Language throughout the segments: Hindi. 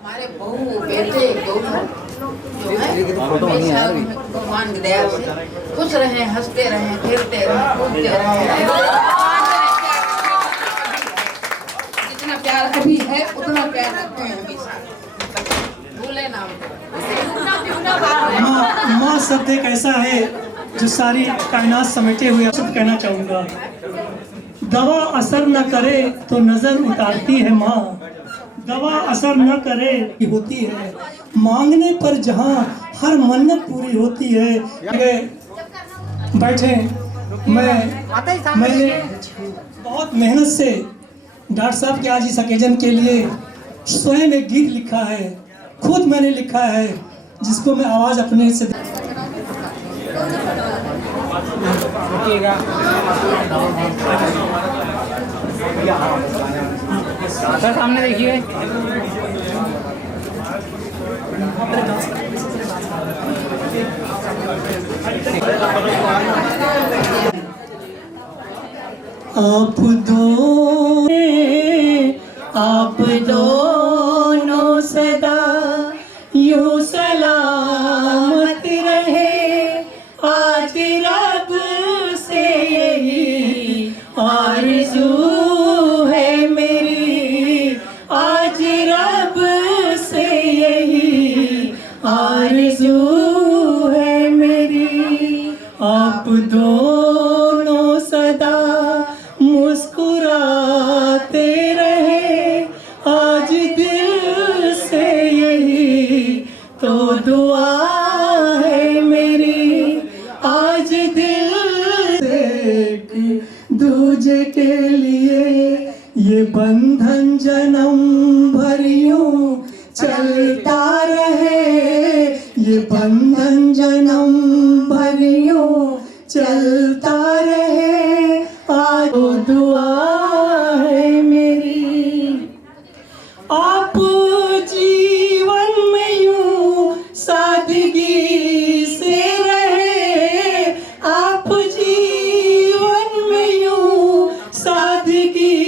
हमारे बहू बेटे दोनों जो है हमेशा भगवान की दया से खुश रहें, हंसते रहें, खेलते रहें, कूदते रहें। जितना प्यार अभी है उतना प्यार रखते हैं हमेशा, भूले ना। माँ शब्द एक ऐसा है जो सारी कायनात समेटे हुए सब कहना चाहूँगा। दवा असर न करे तो नजर उतारती है माँ, दवा असर न करे होती है, मांगने पर जहाँ हर मन्नत पूरी होती है। बैठे मैंने बहुत मेहनत से डॉक्टर साहब के आज इस ओकेजन के लिए स्वयं एक गीत लिखा है, खुद मैंने लिखा है, जिसको मैं आवाज अपने से सर सामने देखिए। आप दोनों सदा यूं सलामत रहे, आज रब से यही आरज़ू है मेरी, आज रब से यही आरज़ू है मेरी। आप दोनों सदा मुस्कुराते रहे, आज दिल से यही तो दुआ है मेरी, आज दिल से एक दूजे के लिए ये बंधन जन्म भर यूं चलता रहे, ये बंधन जन्म भर यूं चलता रहे, आज दुआ है मेरी। आप जीवन में यूं सादगी से रहे, आप जीवन में यूं सादगी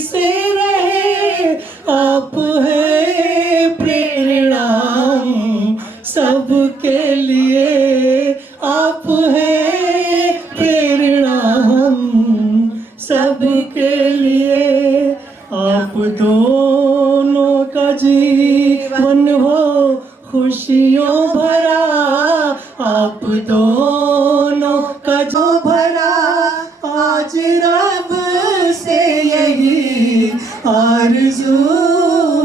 से रहे, आप है प्रेरणा सबके लिए, आप है प्रेरणा सबके लिए। आप दोनों का जीवन हो खुशियों भरा, आप दोनों का जो भरा, आज रब से यही आरज़ू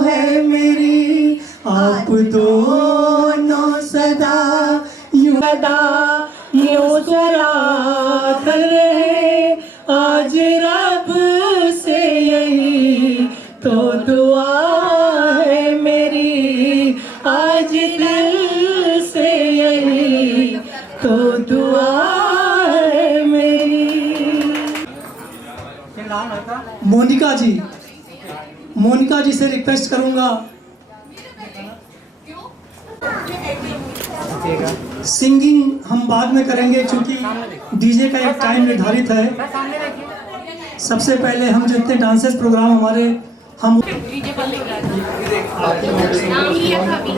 है मेरी। आप दोनों सदा यूं सराथ रहे, आज रब से यही तो दुआ है मेरी, आज दिल से यही तो दुआ है मेरी। मोनिका जी से रिक्वेस्ट करूंगा, सिंगिंग हम बाद में करेंगे क्योंकि डीजे का एक टाइम निर्धारित है। सबसे पहले हम जितने डांसेस प्रोग्राम हमारे हम डीजे पर लेकर नाम लिया था अभी।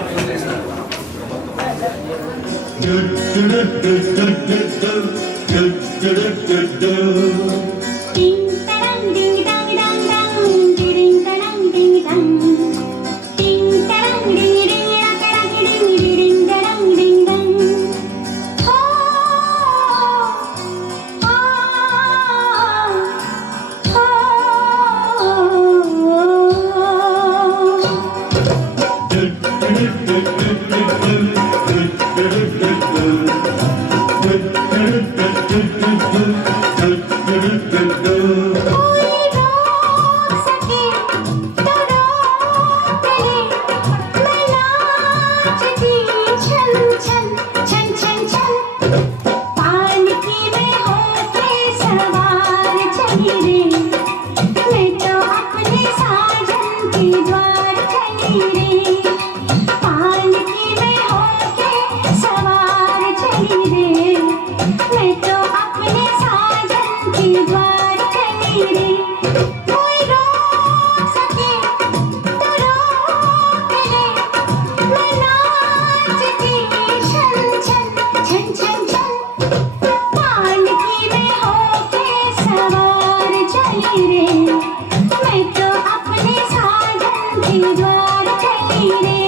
द्वार चली रे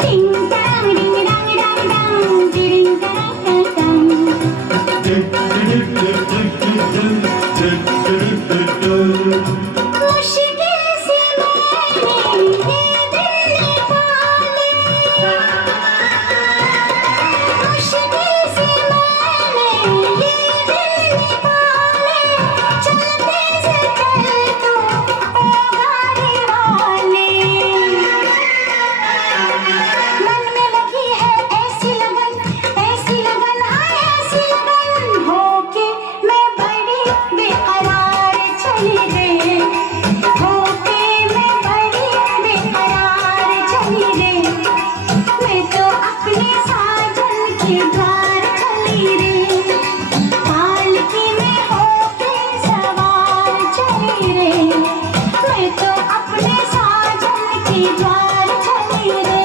टिंग टंग डिंग डंग डंग डंग टिरिंग टंग टंग मुश्किल से मैंने ये दिल निकाले मुश्किल से मैंने ये दिल निकाले चलते से चल तू ओ गाड़ी वाले मन में लगी है ऐसी लगन हाय ऐसी लगन होके मैं बड़ी बेकरार चली गई होके मैं बड़ी बेकरार चली गई मैं तो अपने साजन के द्वार चली रे पालकी में होके सवार चली रे मैं तो अपने साजन के द्वार चली रे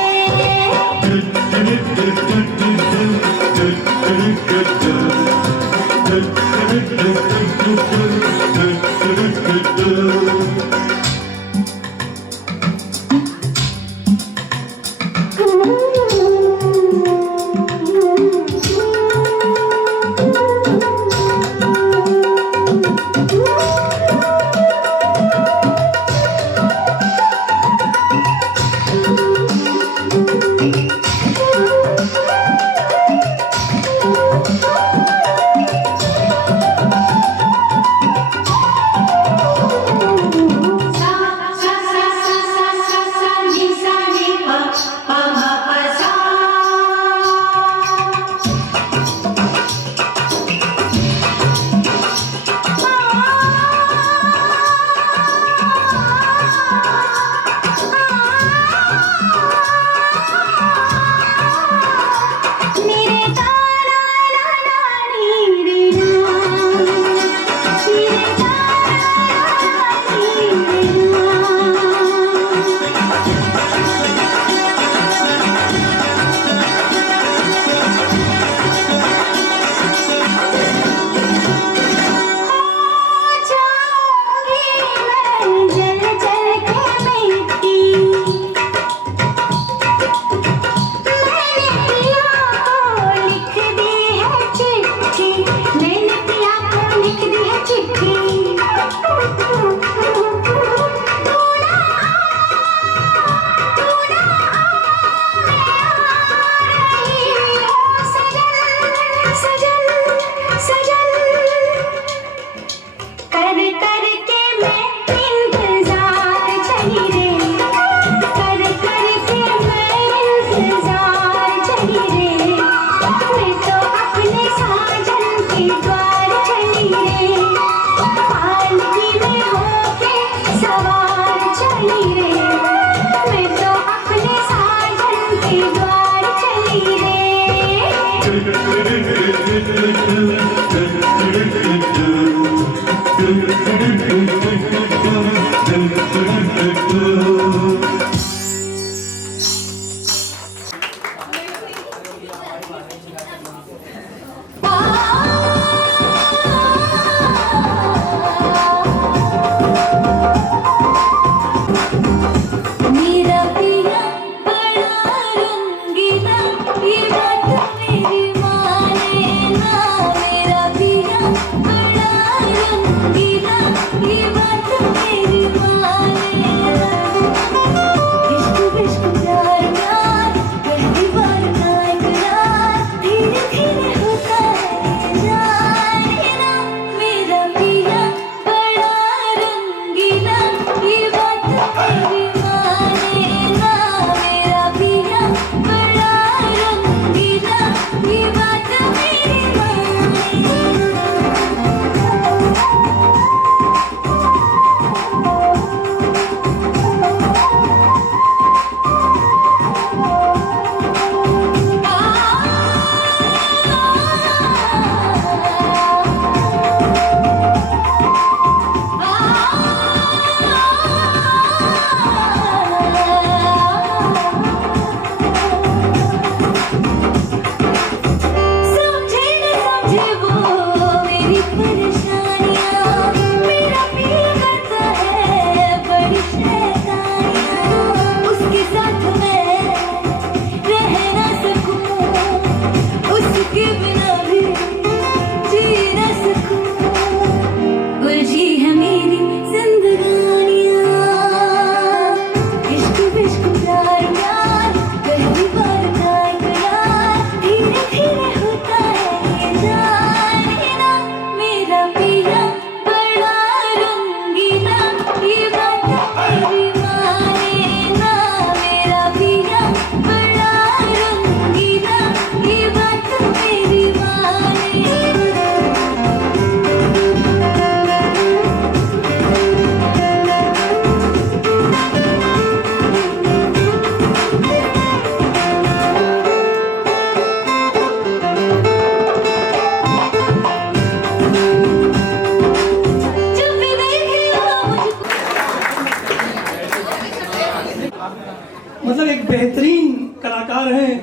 मतलब एक बेहतरीन कलाकार हैं,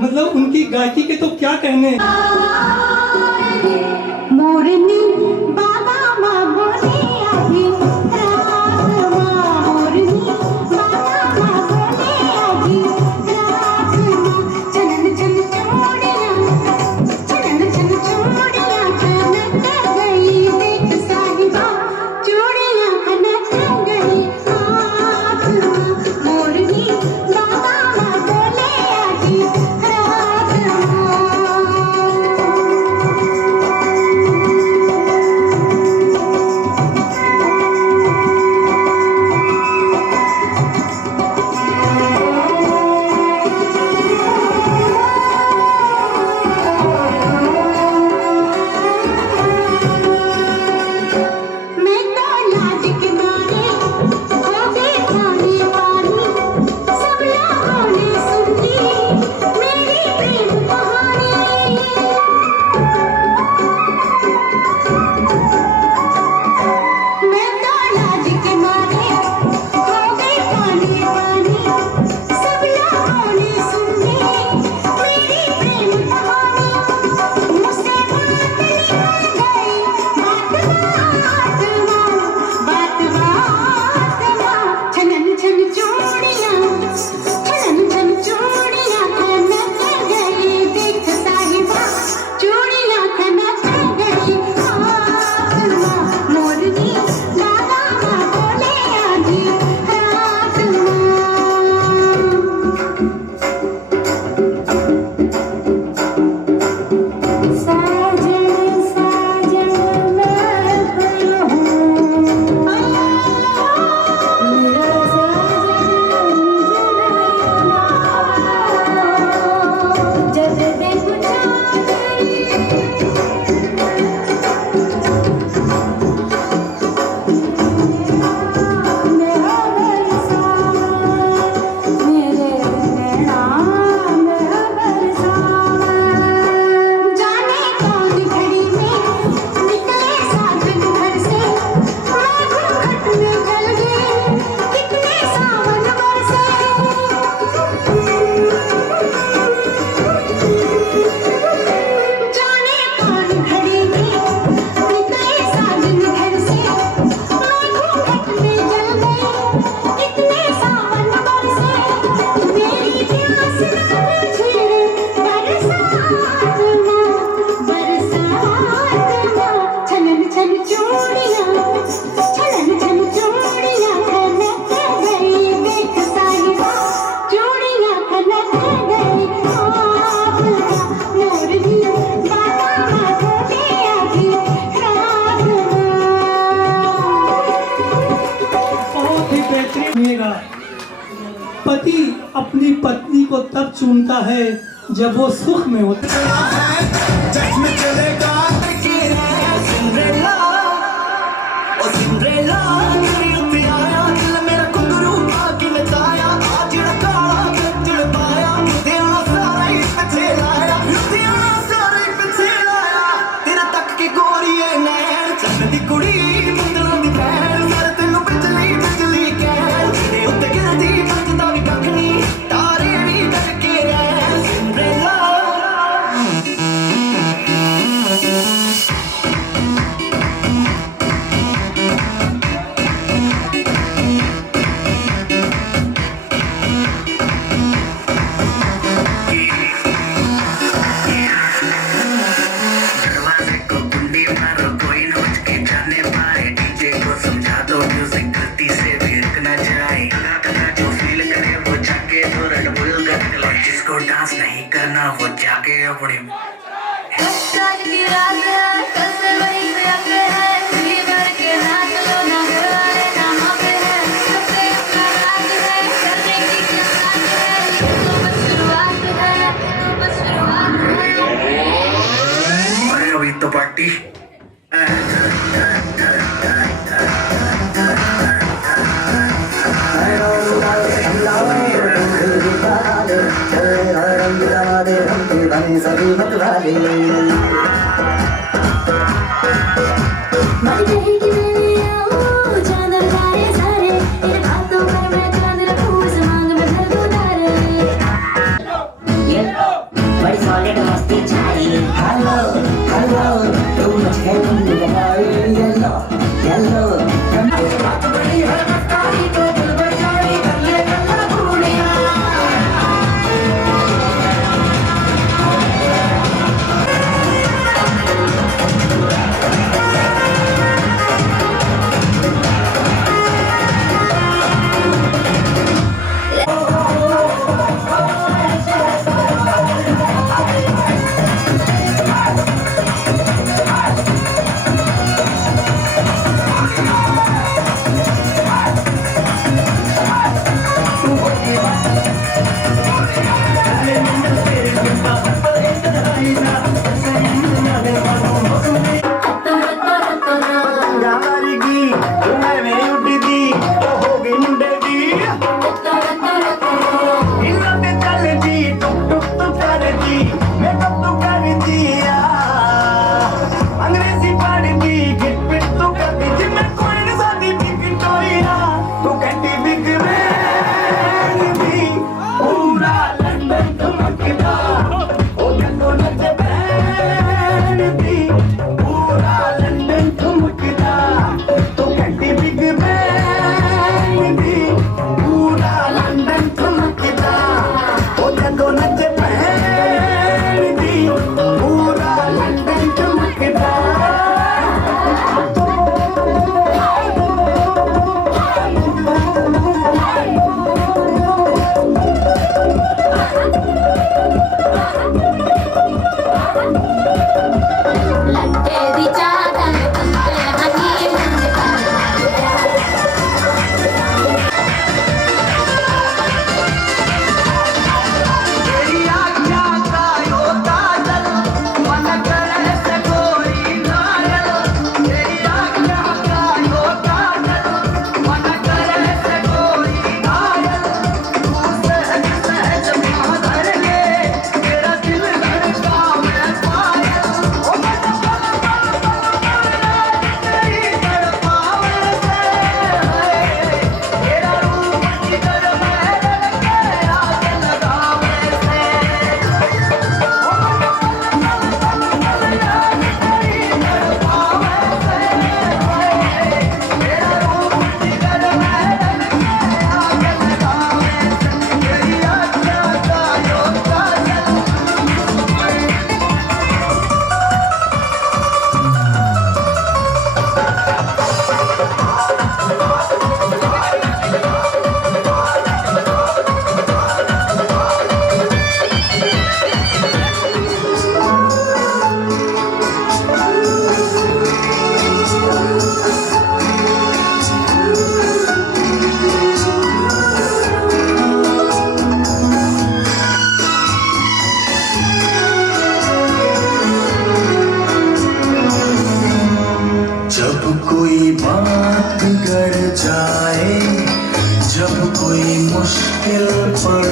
मतलब उनकी गायकी के तो क्या कहने। मोरनी बाबा माँ बोले आधी रात माँ, मोरनी बाबा माँ बोले आधी रात माँ। चलन चल चूड़ियाँ, चलन चल चूड़ियाँ खनक गई, देख साहिबा चूड़ियाँ खनक गई हाथ माँ। मोरनी बाबा माँ बोले आधी रात माँ। मैं तो लाज के मारे हो गई पानी पानी, सब लोगों ने सुन ली मेरी प्रेम कहानी। मैं तो लाज के मारे हो गई पानी पानी, सब लोगों ने सुन ली मेरी प्रेम कहानी। मुझसे बात निकल गई, बात माँ, छनन छन चूड़ियाँ, छनन छन चूड़ियाँ खनक गई, देख साहिबा चूड़ियाँ खनक गई हाथ माँ। मोरनी बाबा माँ बोले आधी रात माँ। साजन साजन मैं हूँ, मेरा साजन जब देखो मेरा बरसा, मेरे नैना मेरा बरसा। जाने कौन घड़ी में निकले साजन घर से, मैं घूंघट में जल गई, कितने सावन बरसे। जाने कौन घड़ी में निकले साजन घर से, मैं घूंघट में जल गई, कितने सावन बरसे। मेरी प्यास ना बुझे बरसात माँ, बरसात माँ। छलन छन चूड़ियाँ, छलन छन चूड़ियाँ खनक गई, देख साहिबा चूड़ियाँ खनक गई हाथ माँ। मोरनी बाबा माँ बोले आधी रात माँ। बहुत ही बेहतरीन सुनिएगा। पति अपनी पत्नी को तब चूमता है जब वो सुख में होता है। जिसको डांस नहीं करना वो जाके अपने आज की रात है, कल से वही पे आते हैं, जी भर के नाच लो ना, घर वाले नामों पे है, सबसे अपना राज है, करने की क्या बात है, ये तो बस शुरुआत है, ये तो बस शुरुआत है। अरे अभी तो पार्टी मर गई कि मैं आऊँ, चांद तारे सारे, तेरे बातों पर मैं चांद रखूँ, उस मांग में भर दूँ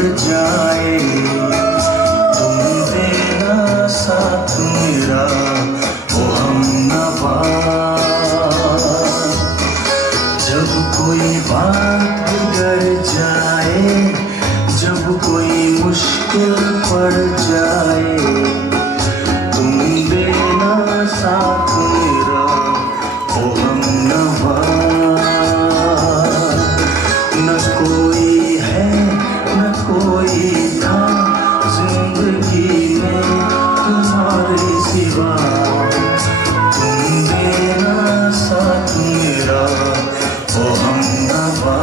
जाए, तुम देना साथ मेरा ओ हमनवा। जब कोई बात बिगड़ जाए, जब कोई मुश्किल पड़ जाए, तुम देना साथ मेरा ओ हमनवा। न कोई है न कोई था जिंदगी में तुम्हारे सिवा, तुम देना साथ मेरा ओ हमनवा।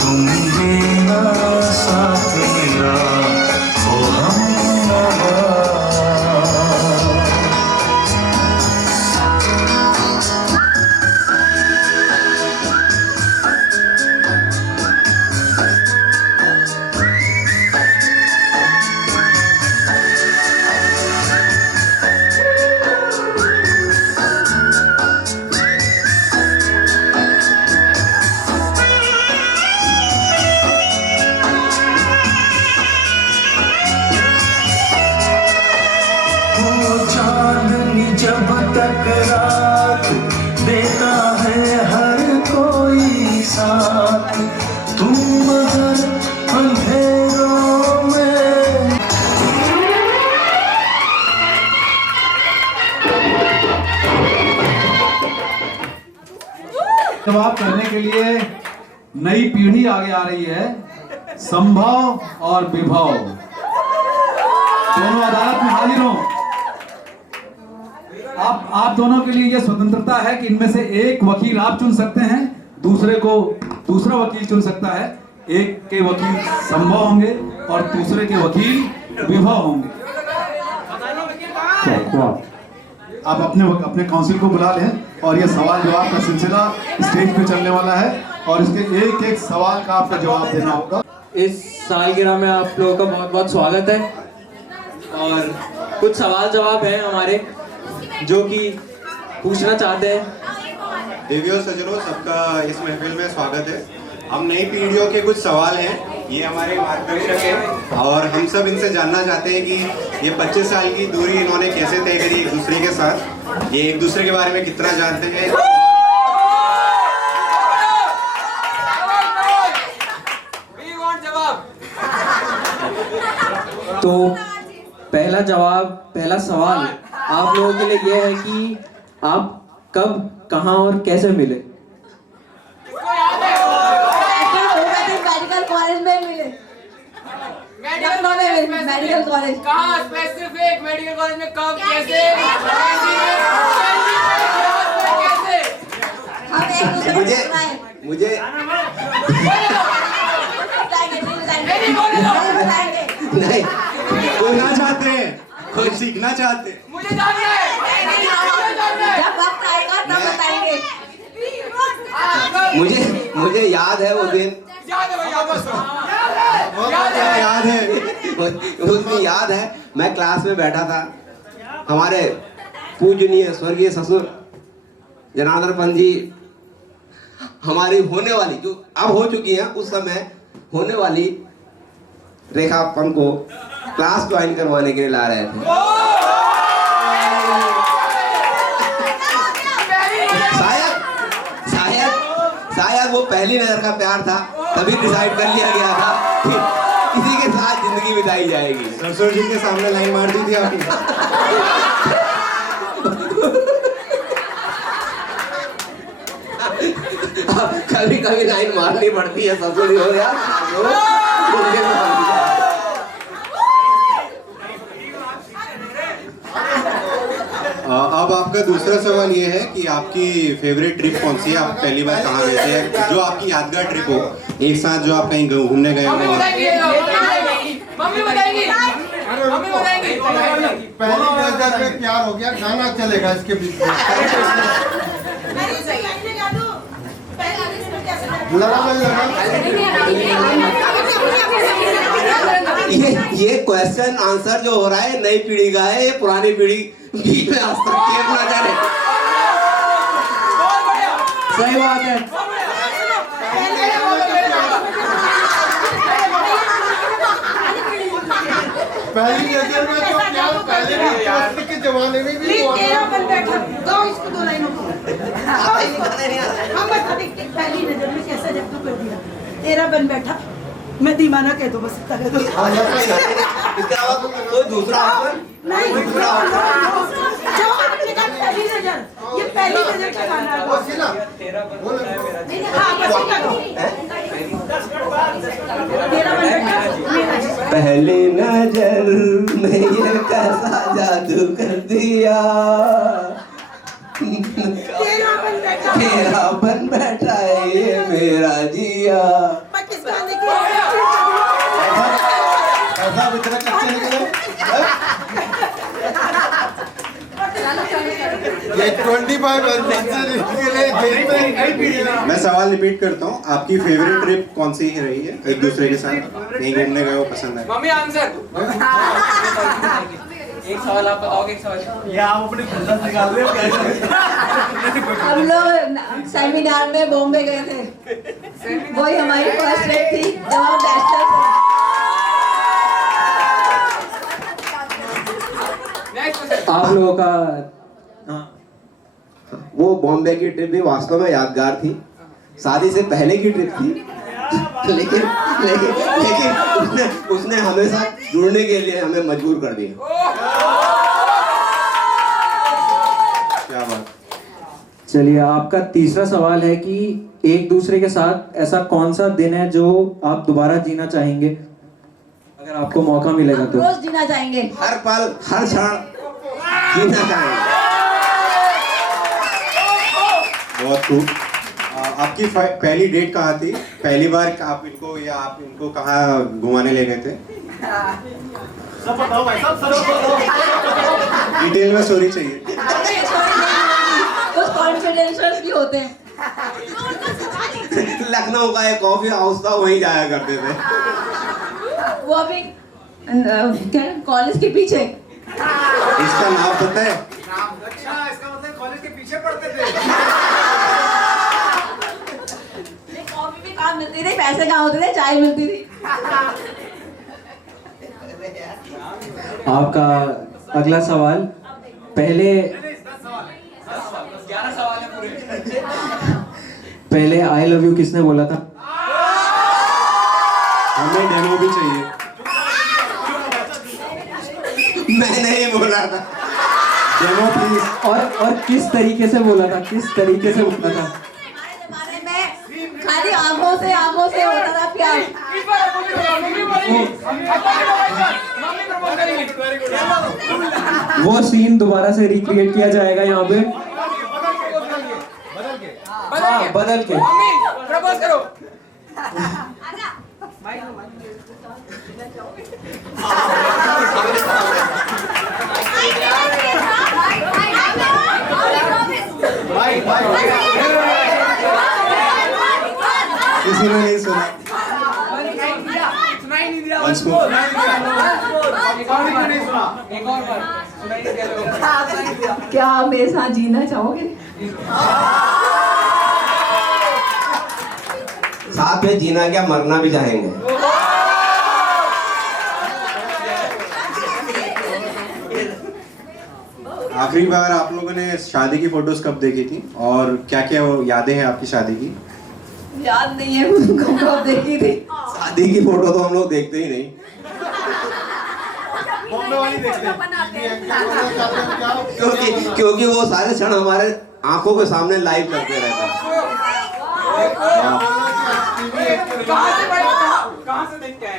तुम देना साथ मेरा ओ हमनवा। चांदनी जब तक रात देता है हर कोई साथ, तुम मगर अंधेरों में। जवाब करने के लिए नई पीढ़ी आगे आ रही है, संभव और विभव दोनों अदालत में हाजिर हो। आप दोनों के लिए यह स्वतंत्रता है कि इनमें से एक वकील आप चुन सकते हैं, दूसरे को दूसरा वकील चुन सकता है। एक के वकील संभव होंगे और दूसरे के वकील विभव होंगे। आप अपने काउंसिल को बुला लें और यह सवाल जवाब का सिलसिला स्टेज पे चलने वाला है और इसके एक एक सवाल का आपको जवाब देना होगा। इस सालगिरह में आप लोगों का बहुत बहुत स्वागत है और कुछ सवाल जवाब हैं हमारे जो कि पूछना चाहते हैं। देवियों सज्जनों, सबका इस महफिल में स्वागत है। हम नई पीढ़ियों के कुछ सवाल हैं, ये हमारे मार्गदर्शक हैं और हम सब इनसे जानना चाहते हैं कि ये 25 साल की दूरी इन्होंने कैसे तय करी एक दूसरे के साथ, ये एक दूसरे के बारे में कितना जानते हैं। तो पहला सवाल आप लोगों के लिए यह है कि आप कब, कहां और कैसे मिले? मेडिकल कॉलेज में मिले। मेडिकल कॉलेज कहाँ स्पेसिफिक? मेडिकल कॉलेज में कब, कैसे? हम एक दूसरे को बताएं। मुझे नहीं, बोलना चाहते हैं, कोई सीखना चाहते हैं। मुझे जानना है। जब वक्त आएगा तब बताएंगे। मुझे याद है वो दिन, याद है भैया, बस याद है उस दिन याद है, मैं क्लास में बैठा था, हमारे पूजनीय स्वर्गीय ससुर जनार्दन पंत जी हमारी होने वाली, जो अब हो चुकी है, उस समय होने वाली रेखा अपन को क्लास ज्वाइन करवाने के लिए ला रहे थे। शायद वो पहली नजर का प्यार था, तभी डिसाइड कर लिया गया था कि किसी के साथ जिंदगी बिताई जाएगी। ससुर जी के सामने लाइन मार दी थी आपने। कभी कभी लाइन मारनी पड़ती है, ससुर हो गया अब आपका दूसरा सवाल ये है कि आपकी फेवरेट ट्रिप कौन सी है? आप पहली बार कहाँ गए थे? जो आपकी यादगार ट्रिप हो, एक साथ जो आप कहीं घूमने गए हो। मम्मी बताएंगी। पहली नजर में प्यार हो गया, गाना चलेगा इसके बीच में। ये क्वेश्चन आंसर जो हो रहा है नई पीढ़ी का है, ये पुरानी पीढ़ी बीच में हस्तक्षेप ना करे। सही बात है। पहली नजर में तो प्यार पहले भी दोस्ती के जमाने में भी हुआ तेरा था। बन बैठा गाओ इसको दो लाइनों को हम बता देखते पहली नजर में कैसा जब कर दिया तेरा बन बैठा मैं दीवाना कह दो बस इतना कह दो इसके अलावा कोई दूसरा ऑप्शन नहीं जो आपने कहा पहली नजर ये पहली नजर का गाना है वसीला हाँ वसीला गाओ तेरा बन बैठा मेरा पहली नजर में ये कैसा जादू कर दिया तेरा बन बैठा है ये मेरा जिया। मैं किस गाने की ऐसा इतना कच्चे निकले ये 25 एनिवर्सरी के लिए देखते हैं। मैं सवाल रिपीट करता हूँ, आपकी फेवरेट ट्रिप कौन सी रही है एक दूसरे के साथ कहीं घूमने गए हो पसंद है? मम्मी आंसर एक सवाल आप बताओगे एक सवाल या आप अपने खुदा निकाल रहे हो कैसे? हम लोग सेमिनार में बॉम्बे गए थे वही हमारी फर्स्ट ट्रिप थी जब हम बैचलर थे। आप लोगों का वो बॉम्बे की ट्रिप भी वास्तव में यादगार थी। शादी से पहले की ट्रिप थी लेकिन लेकिन लेकिन उसने हमेशा जुड़ने के लिए हमें मजबूर कर दिया। क्या बात। चलिए, आपका तीसरा सवाल है कि एक दूसरे के साथ ऐसा कौन सा दिन है जो आप दोबारा जीना चाहेंगे अगर आपको मौका मिलेगा तो? रोज जीना चाहेंगे, हर पल हर क्षण जीना चाहेंगे। बहुत खूब। आपकी पहली डेट कहाँ थी? पहली बार आप इनको कहाँ घुमाने ले गए थे? सब बताओ भाई सब डिटेल में स्टोरी चाहिए। कुछ कॉन्फिडेंशियल भी होते हैं। लखनऊ का एक कॉफी हाउस था, वहीं जाया करते थे। वो अभी कॉलेज के पीछे। इसका नाम पता है? अच्छा इसका मतलब कॉलेज के पीछे पढ़ते थे। कॉफी भी काम मिलती थी, पैसे कहाँ होते थे, चाय मिलती थी। आपका अगला सवाल, पहले 11 सवाल है पूरे पहले आई लव यू किसने बोला था? हमें डेमो भी चाहिए। मैंने ही बोला था। Demo please. और किस तरीके से बोला था? किस तरीके से बोला था? हमारे में खाली आंखों से होता था प्यार। वो सीन दोबारा से रिक्रिएट किया जाएगा यहाँ पे। बदल के मम्मी प्रपोज करो। किसी ने नहीं सुना। सुनाई नहीं दिया। Once more. एक और बार सुनाई नहीं दिया। क्या आप मेरे साथ जीना चाहोगे? साथ में जीना क्या, मरना भी चाहेंगे। आखिरी बार आप लोगों ने शादी की फोटोज कब देखी थी और क्या क्या यादें हैं आपकी शादी की? याद नहीं है उनको कब देखी थी। शादी की फोटो तो हम लोग देखते ही नहीं, बॉम्बे वाली देखते हैं। क्योंकि वो सारे क्षण हमारे आंखों के सामने लाइव करते रहते हैं। कहाँ से देख के आए?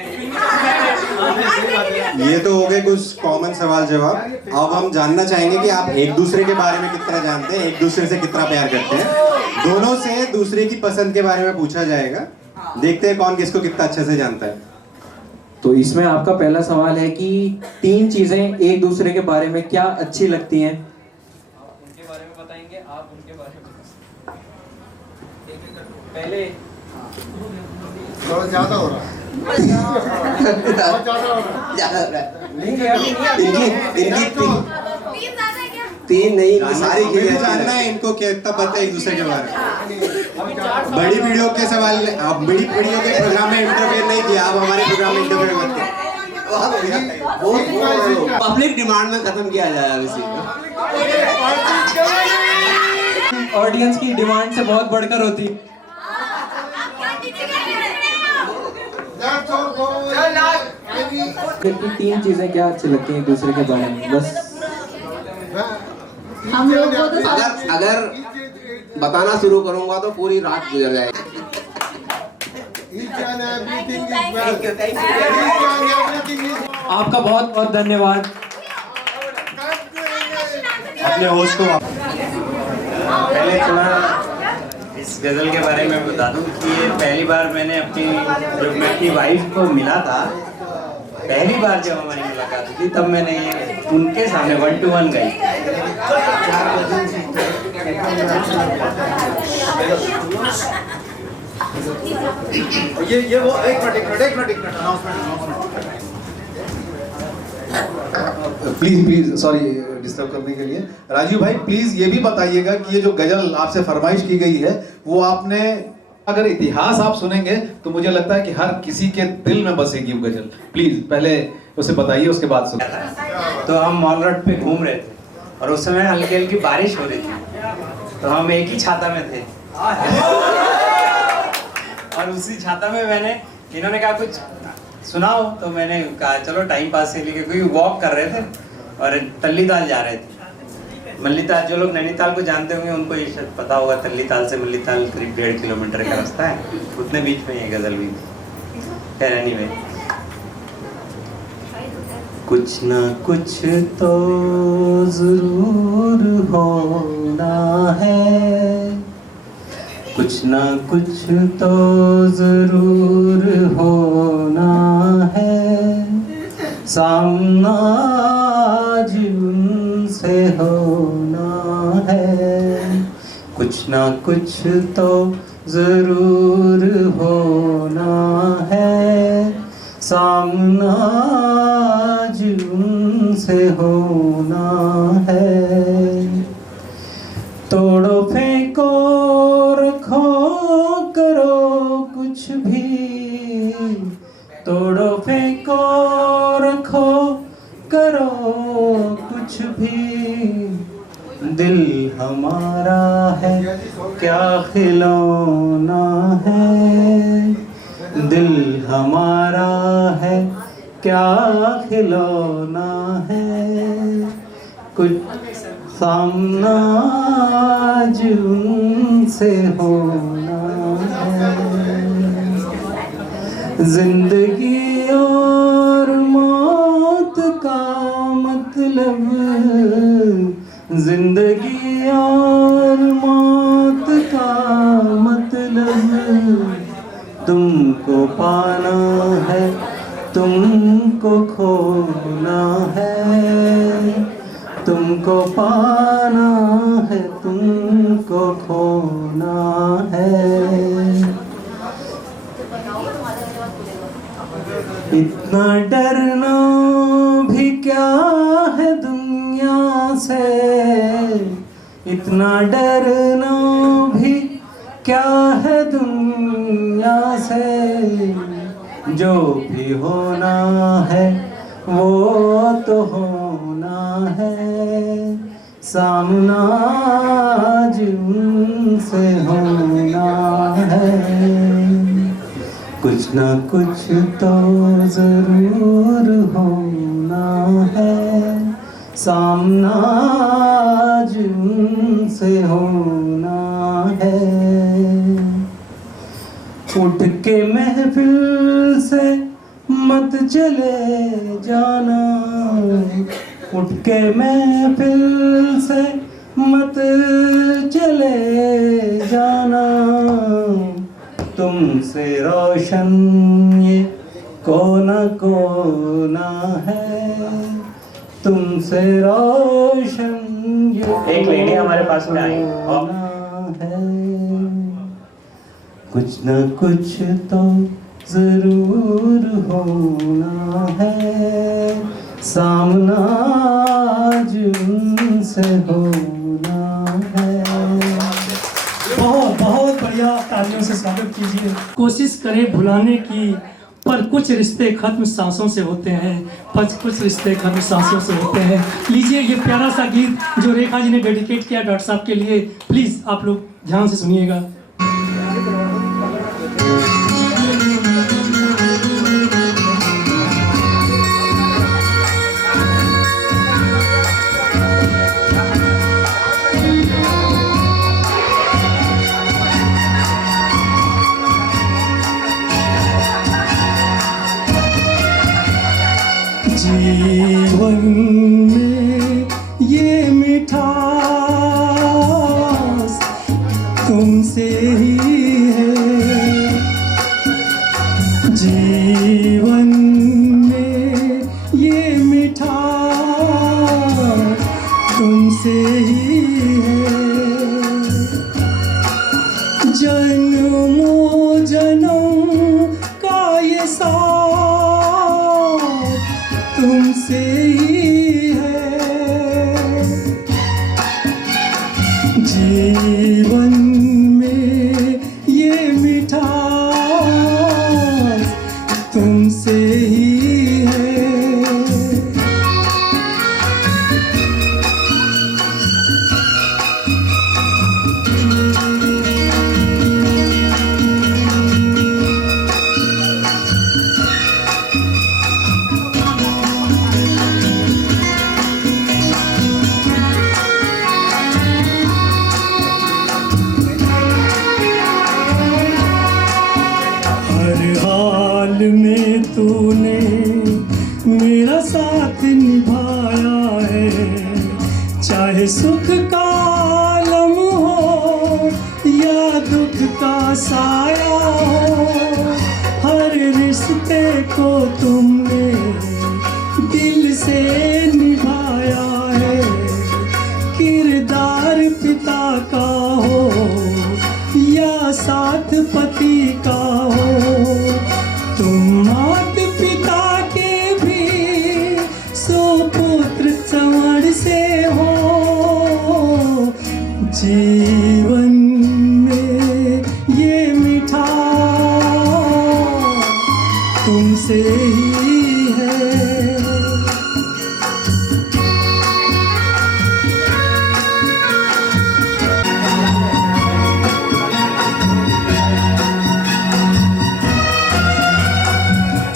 ये तो हो गए कुछ कॉमन सवाल जवाब। अब हम जानना चाहेंगे कि आप एक दूसरे के बारे में कितना जानते हैं, एक दूसरे से कितना प्यार करते हैं। दोनों से दूसरे की पसंद के बारे में पूछा जाएगा। देखते हैं कौन किसको कितना अच्छे से जानता है। तो इसमें आपका पहला सवाल है कि 3 चीजें एक दूसरे के बारे में क्या अच्छी लगती हैं? उनके बारे में बताएंगे, आप उनके बारे में पहले थोड़ा ज्यादा हो रहा है। बहुत ज्यादा हो रहा है। इनकी तीन नहीं, सारी हमें भी चीजें जानना है इनको कितना पता है एक दूसरे के बारे में। बड़ी वीडियो के सवाल, आप बड़ी वीडियो के प्रोग्राम में इंटरफेयर नहीं किया, आप हमारे प्रोग्राम में इंटरफेयर मत करें। पब्लिक डिमांड में खत्म किया जाए इसी को। ऑडियंस की डिमांड से बहुत बढ़कर होती। तीन चीजें क्या अच्छी लगती हैं दूसरे के बारे में, बस हम लोग को तो अगर बताना शुरू करूंगा तो पूरी रात गुजर जाएगी। आपका बहुत बहुत धन्यवाद। अपने होस्ट को पहले थोड़ा इस गज़ल के बारे में बता दूं कि ये पहली बार मैंने जब मैं अपनी वाइफ को मिला था, पहली बार जब हमारी मुलाकात हुई थी, तब मैंने ये उनके सामने 1-to-1 गई। ये वो एक minute announcement. Please sorry disturb करने के लिए। राजीव भाई प्लीज ये भी बताइएगा कि ये जो गजल आपसे फरमाइश की गई है वो आपने, अगर इतिहास आप सुनेंगे तो मुझे लगता है कि हर किसी के दिल में बसेगी वो गजल। प्लीज पहले उसे बताइए, उसके बाद सुनिए। तो हम मॉल रोड पे घूम रहे थे और उस समय हल्की हल्की बारिश हो रही थी, तो हम एक ही छाता में थे और उसी छाता में इन्होंने कहा कुछ सुनाओ, तो मैंने कहा चलो टाइम पास के लिए, क्योंकि वॉक कर रहे थे और तल्लीताल जा रहे थे। मल्लीताल, जो लोग नैनीताल को जानते होंगे उनको ये शायद पता होगा, तल्लीताल से मल्लीताल करीब 1.5 किलोमीटर का रास्ता है, उतने बीच में ये गजल भी खैर एनीवे। कुछ ना कुछ तो जरूर होना है, कुछ ना कुछ तो जरूर होना है, सामना आज उनसे होना है। कुछ ना कुछ तो जरूर होना है, सामना आज उनसे होना है। तोड़ो फेंको रखो करो कुछ भी, तोड़ो फेंको रखो करो कुछ भी, दिल हमारा है क्या खिलौना है, दिल हमारा है क्या खिलौना है। कुछ सामना आज उनसे होना है। जिंदगी और मौत का मतलब, जिंदगी और मौत का मतलब, तुमको पाना है तुमको खोना है, तुमको पाना है तुमको खोना है। इतना डरना भी क्या है दुनिया से, इतना डरना भी क्या है दुनिया से, जो भी होना है वो तो होना है, सामना आज उनसे होना है। कुछ ना कुछ तो जरूर होना है, सामना आज उनसे होना है। उठ के महफिल से मत चले जाना, उठ के महफिल से मत चले जाना, तुमसे रोशन ये कोना कोना है, तुमसे रोशन ये एक लेडी हमारे पास में आई है। कुछ न कुछ तो जरूर होना है, सामना आज उनसे होना है। बहुत बहुत बढ़िया, तालियों से स्वागत कीजिए। कोशिश करें भुलाने की, पर कुछ रिश्ते खत्म सांसों से होते हैं, पर कुछ रिश्ते खत्म सांसों से होते हैं। लीजिए ये प्यारा सा गीत जो रेखा जी ने डेडिकेट किया डॉक्टर साहब के लिए, प्लीज आप लोग ध्यान से सुनिएगा। जीवन में ये मिठास तुमसे ही है, जीवन में ये मिठास तुमसे ही है, जन्मों जन्म का ये साथ तुमसे ही है, जीवन में ये मिठास तुमसे ही है। में तूने मेरा साथ निभाया है, चाहे सुख का आलम हो या दुख का साया हो, हर रिश्ते को तुमने दिल से निभाया है, किरदार पिता का हो या साथ पति का हो, तुम मात पिता के भी सुपुत्र संवर से हो, जीवन में ये मिठास तुमसे ही है।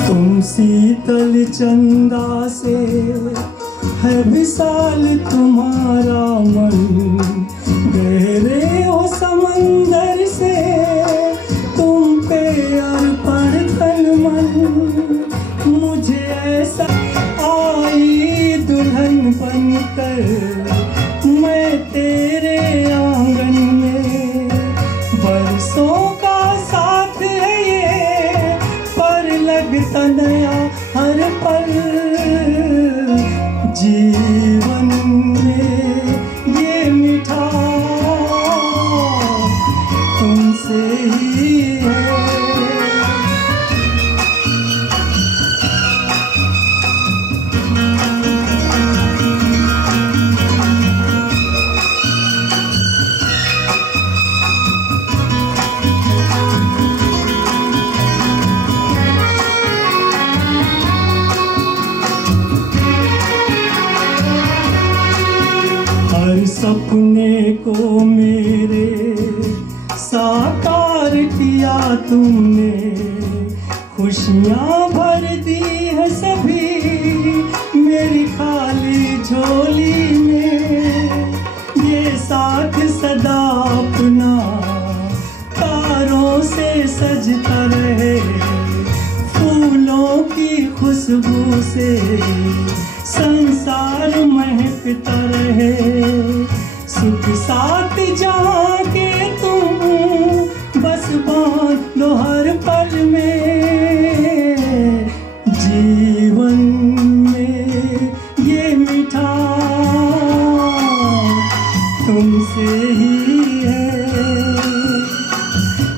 तुम शीतल चंदा से है विशाल तुम्हारा मन, गहरे हो समंदर से तुम पे अर्पण तन मन, मुझे ऐसा आई दुल्हन बनकर मैं तेरे आंगन में, बरसों का साथ है ये पर लगता नया हर पल, जीवन में ये मिठास तुमसे ही है। सपने को मेरे साकार किया तुमने, खुशियाँ भर दी है सभी मेरी खाली झोली में, ये साथ सदा अपना तारों से सजता रहे, फूलों की खुशबू से संसार महकता रहे, सुख साथ जहाँ के तुम बस बांध लो हर पल में, जीवन में ये मिठास तुमसे ही है,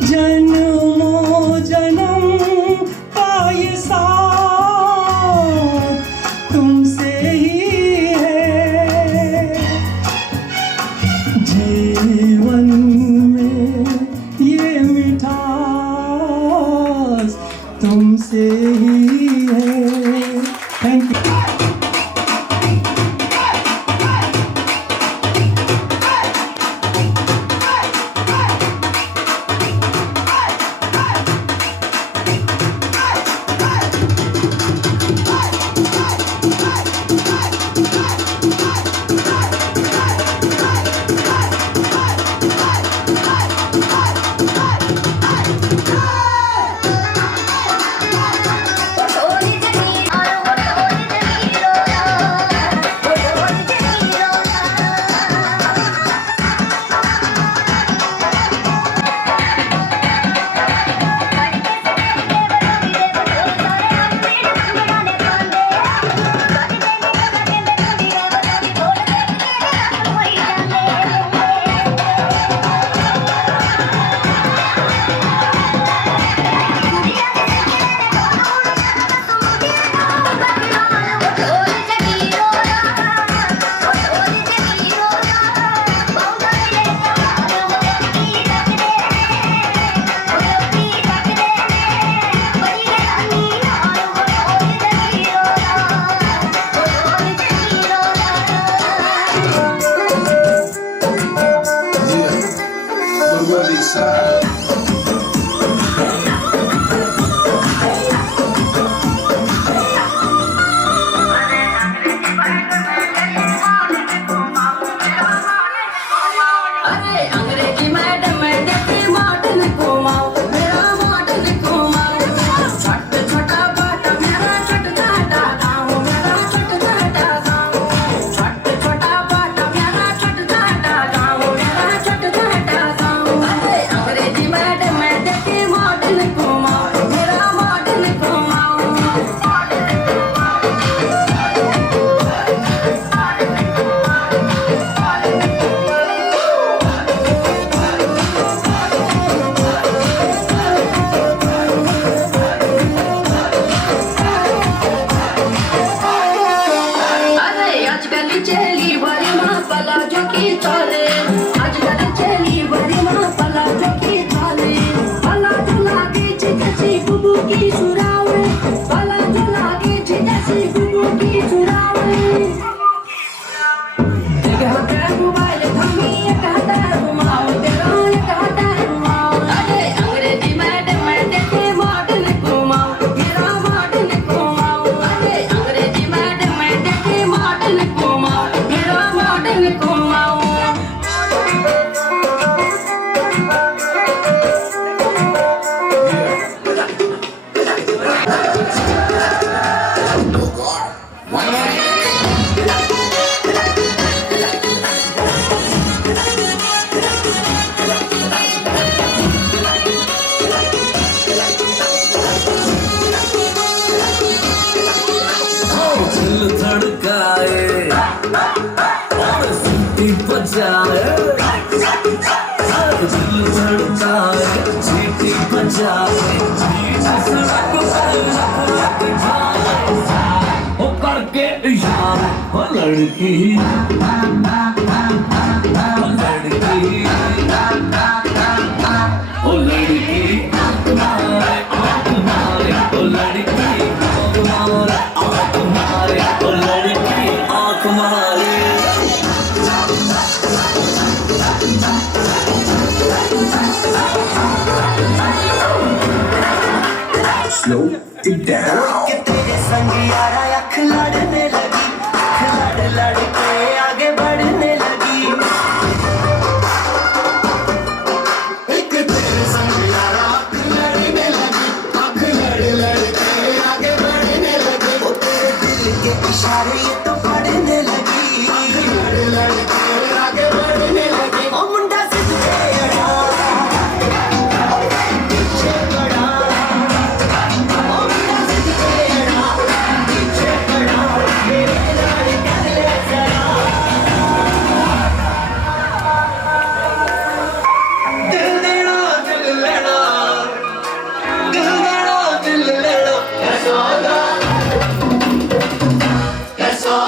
जन्मों जन्म का ये साथ तुमसे ही है, जीवन तुमसे ही है। Thank you. That's all.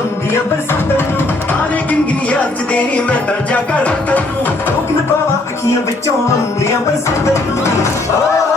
ਆਉਂਦੀਆਂ ਬਰਸਾਤਾਂ ਨੂੰ ਆਰੇ ਗਿੰਗੀ ਅੱਜ ਦੇਣੀ ਮੈਂ ਤਾਂ ਜਾ ਕਰ ਤੈਨੂੰ ਰੋਕ ਨਾ ਪਾਵਾ ਅੱਖੀਆਂ ਵਿੱਚੋਂ ਆਉਂਦੀਆਂ ਬਰਸਾਤਾਂ ਨੂੰ